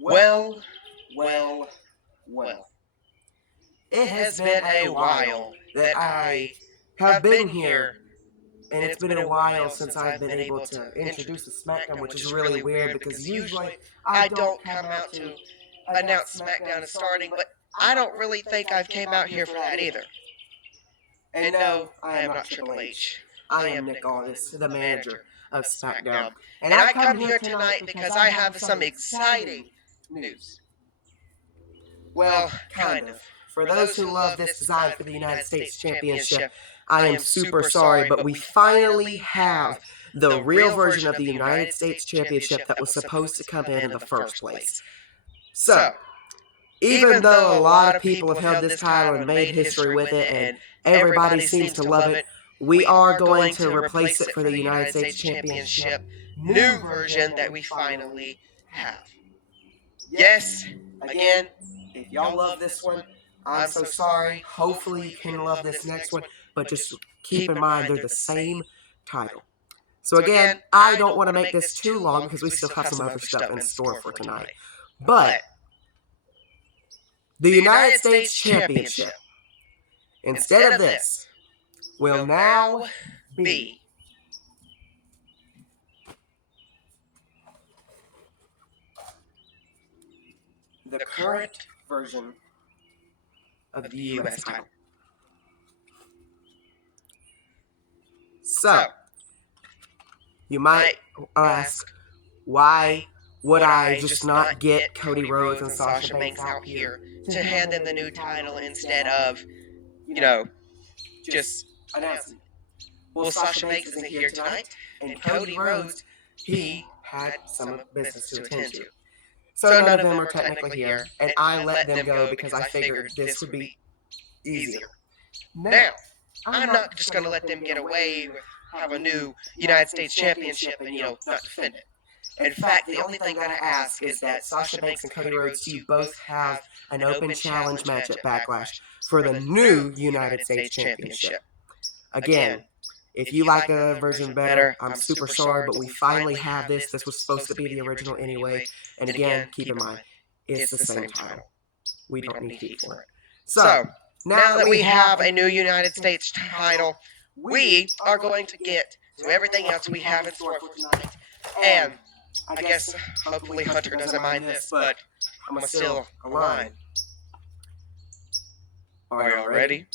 Well. It has been a while that I have been here, and it's been a while since I've been able to introduce the Smackdown, which is really weird because usually I don't come out to announce Smackdown is starting, but I don't really think I've came out here for that either. And no, I am not Triple H. I am Nick Aldis, the manager of Smackdown. And I come here tonight because I have some exciting news. Well, kind of. For those who love this design for the United States Championship, I am super sorry, but we finally have the real version of the United States Championship that was supposed to come in the first place. So, even though a lot of people have held this title and made history with it, and everybody seems to love it, we are going to replace it for the United States Championship new version that we finally have. Yes, again, if y'all love this one, I'm so sorry. Hopefully you can love this next one, but just keep in mind they're the same title. So again, I don't want to make this too long because we still have some other stuff in store for tonight. But the United States Championship, instead of this, will now be the current version of the U.S. title. So, you might ask, why would I just not get Cody Rhodes and Sasha Banks out here to hand them the new title instead of, just announcing it? Well, Sasha Banks isn't here tonight, and Cody Rhodes, he had some business to attend to. So none of them are technically here, and I let them go because I figured this would be easier. Now, I'm not just going to let them get away with have a new United States Championship and, not defend it. In fact, the only thing that I ask is that Sasha Banks and Cody Rhodes, you both have an open challenge match at Backlash for the new United States Championship. Again, if you like the version better, I'm super sorry, but we finally have this. This was supposed to be the original anyway. And again, keep in mind, it's the same title. We don't need heat for it. So, now that we have a new United States title, we are going to get to everything else we have in store for tonight. And I guess, hopefully Hunter doesn't mind this, but I'm going to steal a line. Are y'all ready?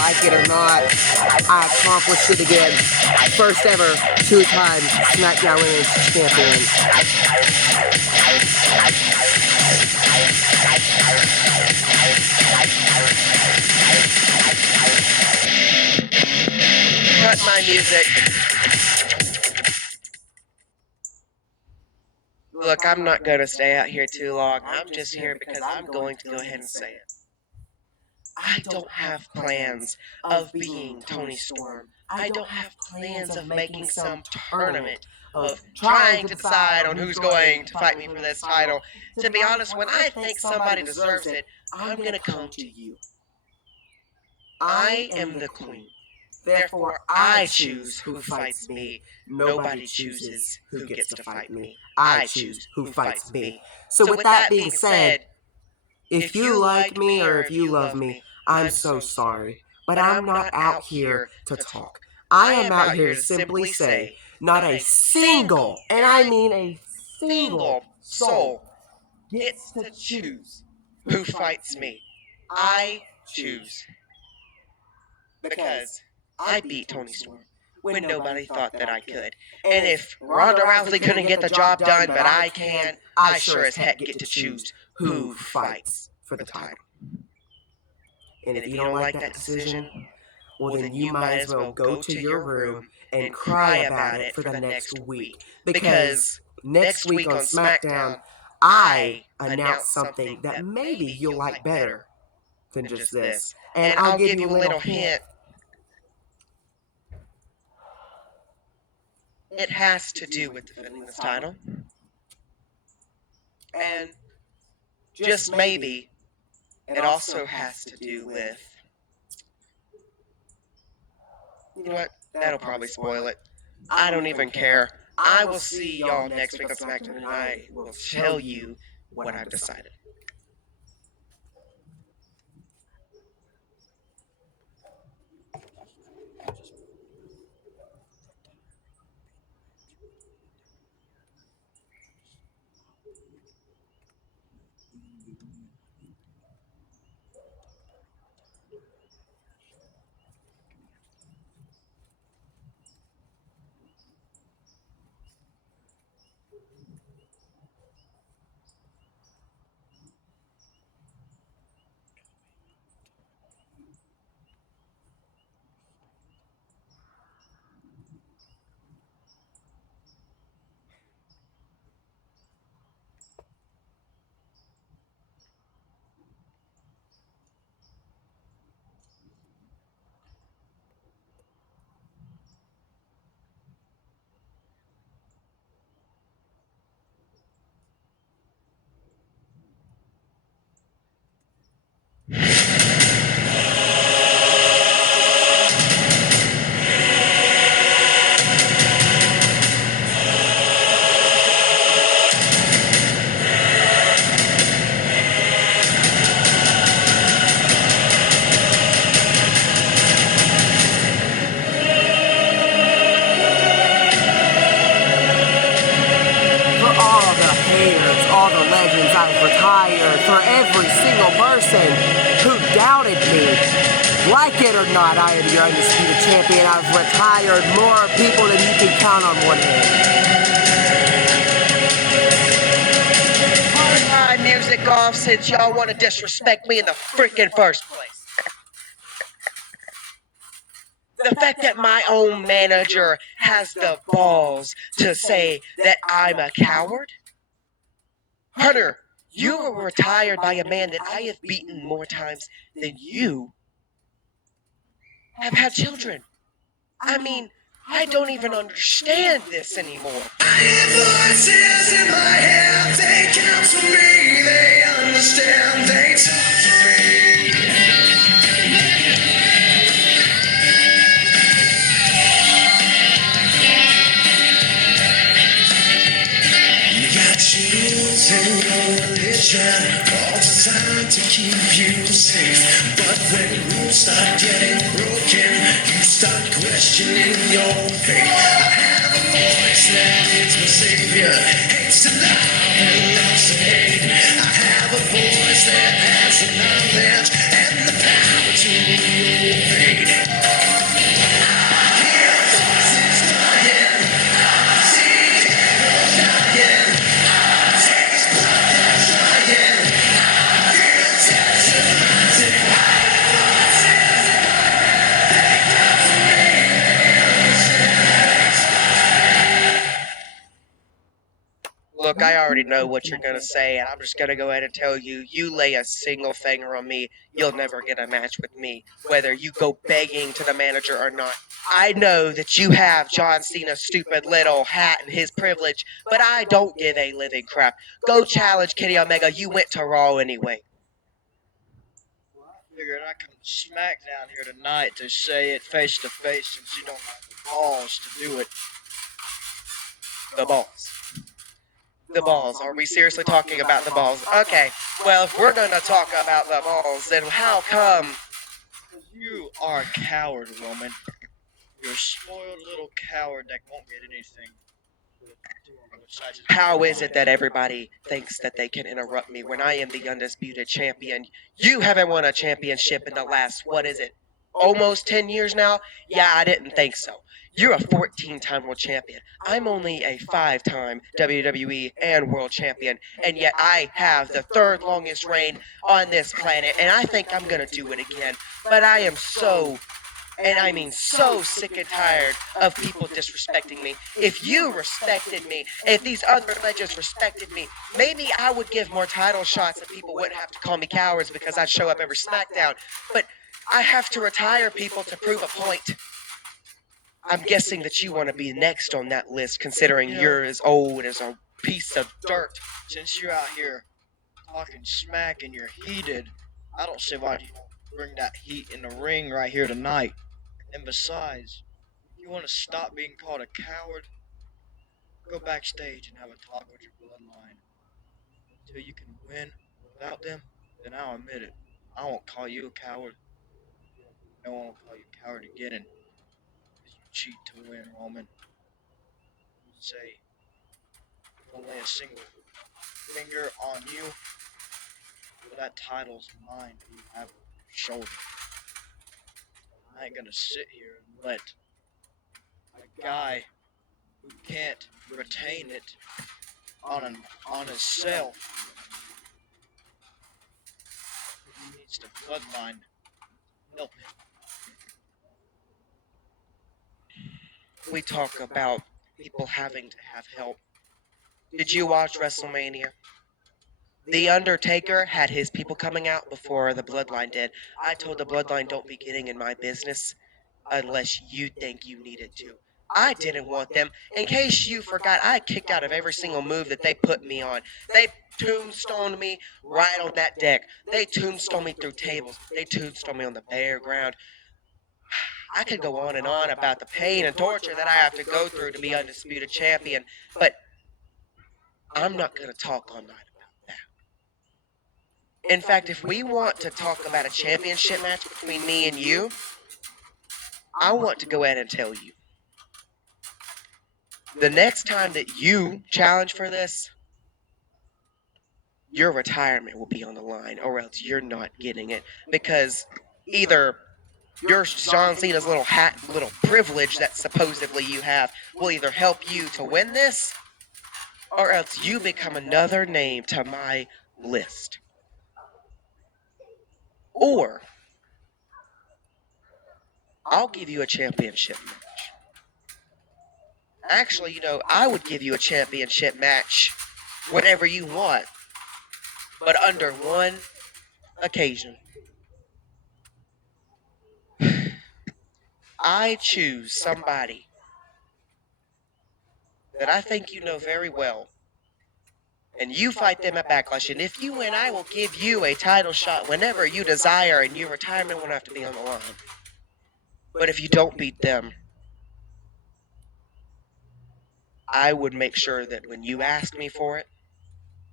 Like it or not, I accomplished it again. First ever two-time Smackdown Women's Champion. has my music. Look, I'm not going to stay out here too long. I'm just here because I'm going to go ahead and say it. I don't have plans of being Tony Storm. I don't have plans of making some tournament of trying to decide on who's going to fight me for this title. To be honest, when I think somebody deserves it, I'm going to come to you. I am the queen. Therefore, I choose who fights me. Nobody chooses who gets to fight me. I choose who fights me. So with that being said, if you like me or if you love me, I'm so sorry. But I'm not out here to talk. I am out here to simply say, not a single, and I mean a single soul gets to choose who fights me. I choose. Because I beat Tony Storm when nobody thought that I could. And if Ronda Rousey couldn't get the job done, but I can, I sure as heck get to choose who fights for the title. And if you don't like that decision, well then you might as well go to your room and cry about it for the next week. Because next week on Smackdown, I announce something that maybe you'll like better than just this. And I'll give you a little hint. It has to do with defending this title. And just maybe, it also has to do with... You know what? That'll probably spoil it. I don't even care. I will see y'all next week on SmackDown, and I will tell you what I've decided. I've retired, for every single person who doubted me. Like it or not, I am your undisputed champion. I've retired more people than you can count on one hand. Turn my music off since y'all want to disrespect me in the freaking first place. The fact that my own manager has the balls to say that I'm a coward? Hunter, you were retired by a man that I have beaten more times than you have had children. I mean, I don't even understand this anymore. I hear voices in my head, they counsel me, they understand, they talk to me. In your religion, all designed to keep you safe. But when rules start getting broken, you start questioning your faith. I have a voice that is my savior, hates to love and loves to hate. I have a voice that has the knowledge and the power to your fate. I hear voices dying, I see heroes dying. look, I already know what you're going to say, and I'm just going to go ahead and tell you, you lay a single finger on me, you'll never get a match with me, whether you go begging to the manager or not. I know that you have John Cena's stupid little hat and his privilege, but I don't give a living crap. Go challenge Kenny Omega. You went to Raw anyway. Figured I come to Smackdown here tonight to say it face to face since you don't have the balls to do it. The balls. The balls. Are we seriously talking about the balls? Okay. Well, if we're going to talk about the balls, then how come? You are a coward, Roman. You're a spoiled little coward that won't get anything. How is it that everybody thinks that they can interrupt me when I am the undisputed champion? You haven't won a championship in the last, what is it, almost 10 years now? Yeah, I didn't think so. You're a 14-time world champion. I'm only a 5-time WWE and world champion, and yet I have the third longest reign on this planet, and I think I'm going to do it again. But I am so, and I mean so sick and tired of people disrespecting me. If you respected me, if these other legends respected me, maybe I would give more title shots and people wouldn't have to call me cowards because I'd show up every SmackDown. But I have to retire people to prove a point. I'm guessing that you want to be next on that list, considering you're as old as a piece of dirt. Since you're out here talking smack and you're heated, I don't see why you bring that heat in the ring right here tonight. And besides, if you want to stop being called a coward, go backstage and have a talk with your bloodline. Until you can win without them, then I'll admit it. I won't call you a coward. No one will call you a coward again. Because you cheat to win, Roman. Say, don't lay a single finger on you, but that title's mine that you have on your shoulder. I ain't gonna sit here and let a guy who can't retain it on himself. He needs the bloodline help him. We talk about people having to have help. Did you watch WrestleMania? The Undertaker had his people coming out before the Bloodline did. I told the Bloodline, don't be getting in my business unless you think you needed to. I didn't want them. In case you forgot, I kicked out of every single move that they put me on. They tombstoned me right on that deck. They tombstoned me through tables. They tombstoned me on the bare ground. I could go on and on about the pain and torture that I have to go through to be undisputed champion, but I'm not going to talk all night about that. In fact, if we want to talk about a championship match between me and you, I want to go ahead and tell you. The next time that you challenge for this, your retirement will be on the line, or else you're not getting it. Because either your John Cena's little hat, little privilege that supposedly you have will either help you to win this, or else you become another name to my list. Or I'll give you a championship match. Actually, I would give you a championship match whenever you want, but under one occasion. I choose somebody that I think you know very well, and you fight them at Backlash, and if you win, I will give you a title shot whenever you desire, and your retirement won't have to be on the line. But if you don't beat them, I would make sure that when you ask me for it,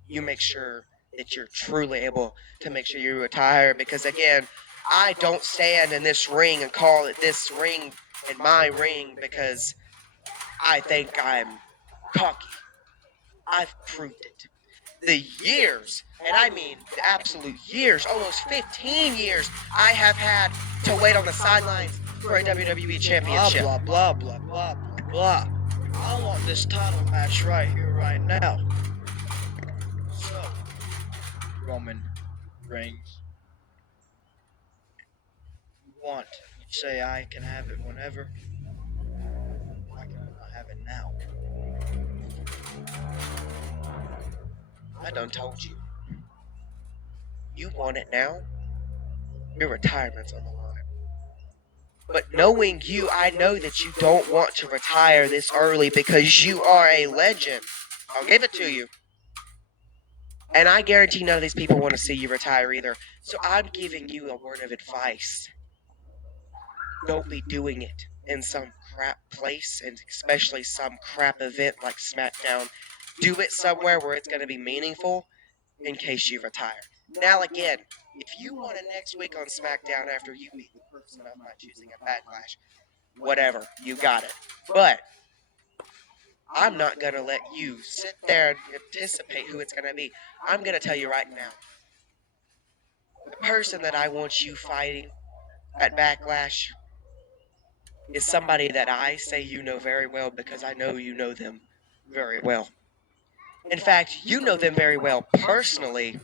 you make sure that you're truly able to make sure you retire, because again, I don't stand in this ring and call it this ring and my ring because I think I'm cocky. I've proved it. The years, and I mean the absolute years, almost 15 years, I have had to wait on the sidelines for a WWE championship. Blah, blah, blah, blah, blah, blah. I want this title match right here, right now. So, Roman Reigns, you say I can have it whenever. Why can't I have it now? I done told you. You want it now? Your retirement's on the line. But knowing you, I know that you don't want to retire this early because you are a legend. I'll give it to you. And I guarantee none of these people want to see you retire either. So I'm giving you a word of advice. Don't be doing it in some crap place, and especially some crap event like Smackdown. Do it somewhere where it's going to be meaningful in case you retire. Now, again, if you want it next week on SmackDown after you beat the person of my choosing at Backlash, whatever, you got it. But I'm not going to let you sit there and anticipate who it's going to be. I'm going to tell you right now. The person that I want you fighting at Backlash is somebody that I say you know very well because I know you know them very well. In fact, you know them very well personally,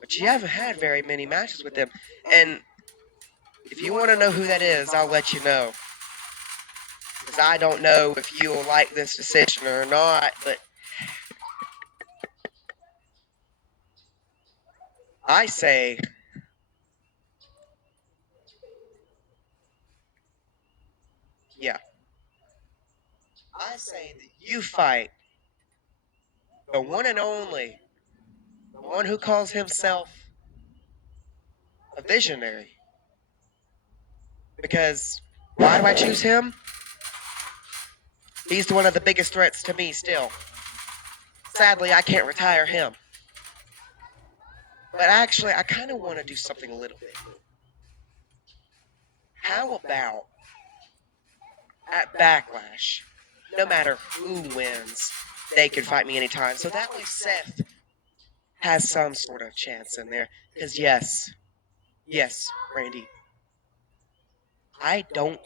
but you haven't had very many matches with them. And if you want to know who that is, I'll let you know. Because I don't know if you'll like this decision or not, but I say yeah. I say that you fight the one and only, the one who calls himself a visionary. Because why do I choose him? He's one of the biggest threats to me still. Sadly, I can't retire him. But actually, I kind of want to do something a little bit. How about at Backlash, no matter who wins, they can fight me anytime. So that way Seth has some sort of chance in there. Because yes, Randy, I don't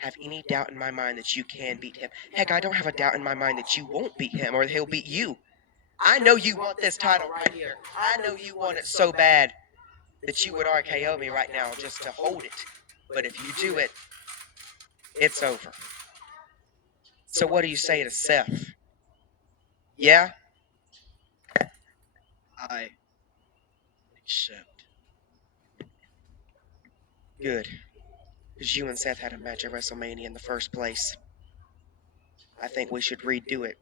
have any doubt in my mind that you can beat him. Heck, I don't have a doubt in my mind that you won't beat him or he'll beat you. I know you want this title right here. I know you want it so bad that you would RKO me right now just to hold it. But if you do it, it's over. So what do you say to Seth? Yeah? I accept. Good. Because you and Seth had a match at WrestleMania in the first place. I think we should redo it.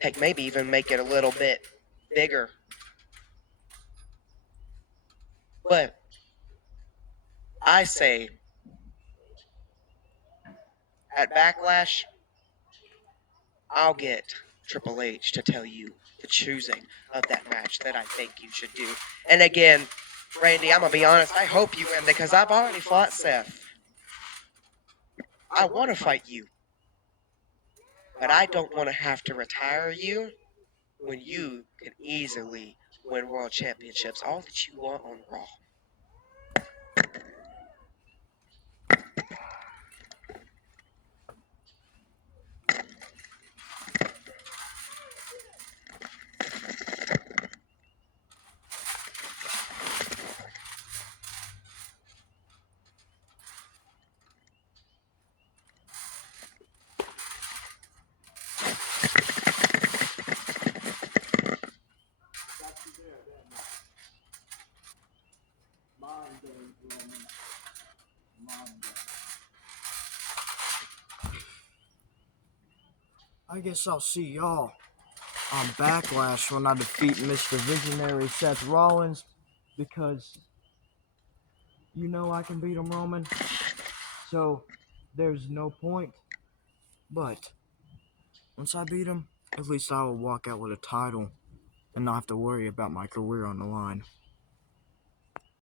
Heck, maybe even make it a little bit bigger. But I say at Backlash, I'll get Triple H to tell you the choosing of that match that I think you should do. And again, Randy, I'm going to be honest, I hope you win because I've already fought Seth. I want to fight you. But I don't want to have to retire you when you can easily win world championships, all that you want on Raw. I guess I'll see y'all on Backlash when I defeat Mr. Visionary Seth Rollins, because you know I can beat him, Roman. So there's no point. But once I beat him, at least I will walk out with a title and not have to worry about my career on the line.